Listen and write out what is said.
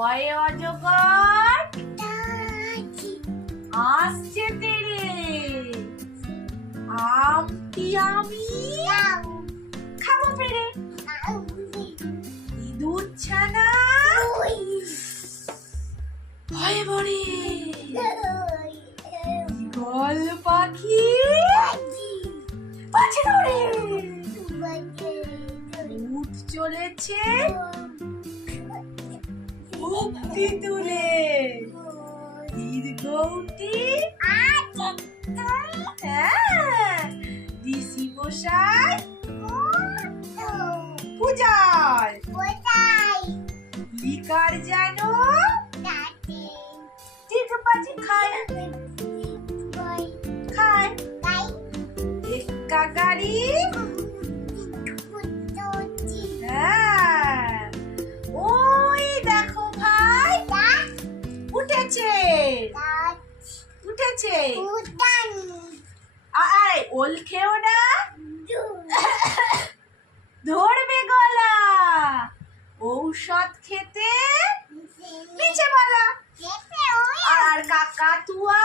অয়ে অজগর আসছে তেরে আমটি আমি খাবো পেরে ইঁদুর ছানা ভয়ে ভরে ঈগল পাখি পাছে ধরে উঠ চলেছে মুক্তি দূরে দীর্ঘটি ঋষি মশাই পূজায় লিকার জানো ঠিক পাচ্ছি খায় খায় একা গাড়ি ওই দেখো ভাই উঠেছে উঠেছে আরে ওল খেও না ধরবে গলা ঔষধ খেতে নিচে বলা আর কাকাতুয়া